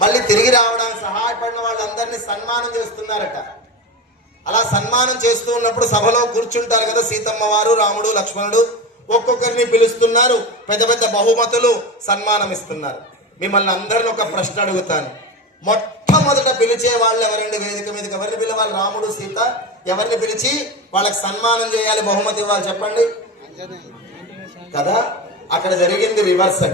మళ్ళీ తిరిగి రావడానికి సహాయపడిన వాళ్ళందరినీ సన్మానం చేస్తున్నారట. అలా సన్మానం చేస్తూ ఉన్నప్పుడు సభలో కూర్చుంటారు కదా సీతమ్మ వారు, రాముడు, లక్ష్మణుడు. ఒక్కొక్కరిని పిలుస్తున్నారు, పెద్ద పెద్ద బహుమతులు సన్మానం ఇస్తున్నారు. మిమ్మల్ని అందరిని ఒక ప్రశ్న అడుగుతాను. మొట్టమొదట పిలిచే వాళ్ళు ఎవరండి? వేదిక మీదకి ఎవరిని పిలవాలి? రాముడు, సీత ఎవరిని పిలిచి వాళ్ళకి సన్మానం చేయాలి, బహుమతి ఇవ్వాలి చెప్పండి కదా. అక్కడ జరిగింది రివర్స్.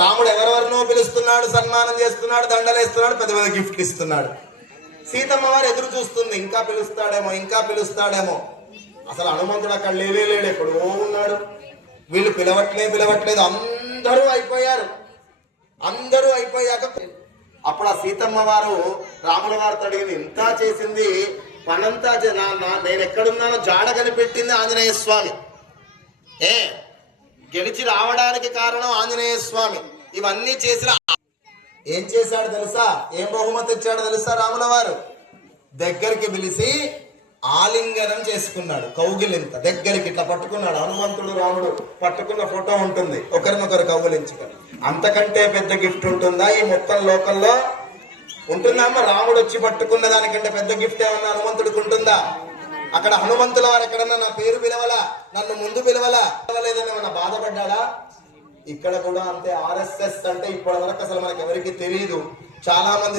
రాముడు ఎవరెవరినో పిలుస్తున్నాడు, సన్మానం చేస్తున్నాడు, దండలేస్తున్నాడు, పెద్ద పెద్ద గిఫ్ట్ ఇస్తున్నాడు. సీతమ్మ వారు ఎదురు చూస్తుంది, ఇంకా పిలుస్తాడేమో, ఇంకా పిలుస్తాడేమో. అసలు హనుమంతుడు అక్కడ లేడు, ఎక్కడో ఉన్నాడు. వీళ్ళు పిలవట్లేదు. అందరూ అయిపోయారు. అందరూ అయిపోయాక అప్పుడు ఆ సీతమ్మ వారు రాముల వారితో అడిగింది, ఇంత చేసింది పనంతా నేను ఎక్కడున్నానో జాడ కనిపెట్టింది ఆంజనేయ స్వామి. గెలిచి రావడానికి కారణం ఆంజనేయ స్వామి. ఇవన్నీ చేసిన ఏం చేశాడు తెలుసా? ఏం బహుమతి ఇచ్చాడు తెలుసా? రాముల వారు దగ్గరికి పిలిచి ఆలింగనం చేసుకున్నాడు. కౌగిలింత దగ్గరికి ఇట్లా పట్టుకున్నాడు. హనుమంతుడు రాముడు పట్టుకున్న ఫోటో ఉంటుంది, ఒకరినొకరు కౌగిలించుకొని. అంతకంటే పెద్ద గిఫ్ట్ ఉంటుందా ఈ మొత్తం లోకంలో? ఉంటుందమ్మా? రాముడు వచ్చి పట్టుకున్న దానికంటే పెద్ద గిఫ్ట్ ఏమన్నా హనుమంతుడికి ఉంటుందా? అక్కడ హనుమంతుల వారు ఎక్కడన్నా నా పేరు పిలవలా, నన్ను ముందు పిలవలేదని ఏమన్నా బాధపడ్డా? ఇక్కడ కూడా అంతే. ఆర్ఎస్ఎస్ అంటే ఇప్పటి వరకు అసలు మనకి ఎవరికి తెలియదు. చాలా మంది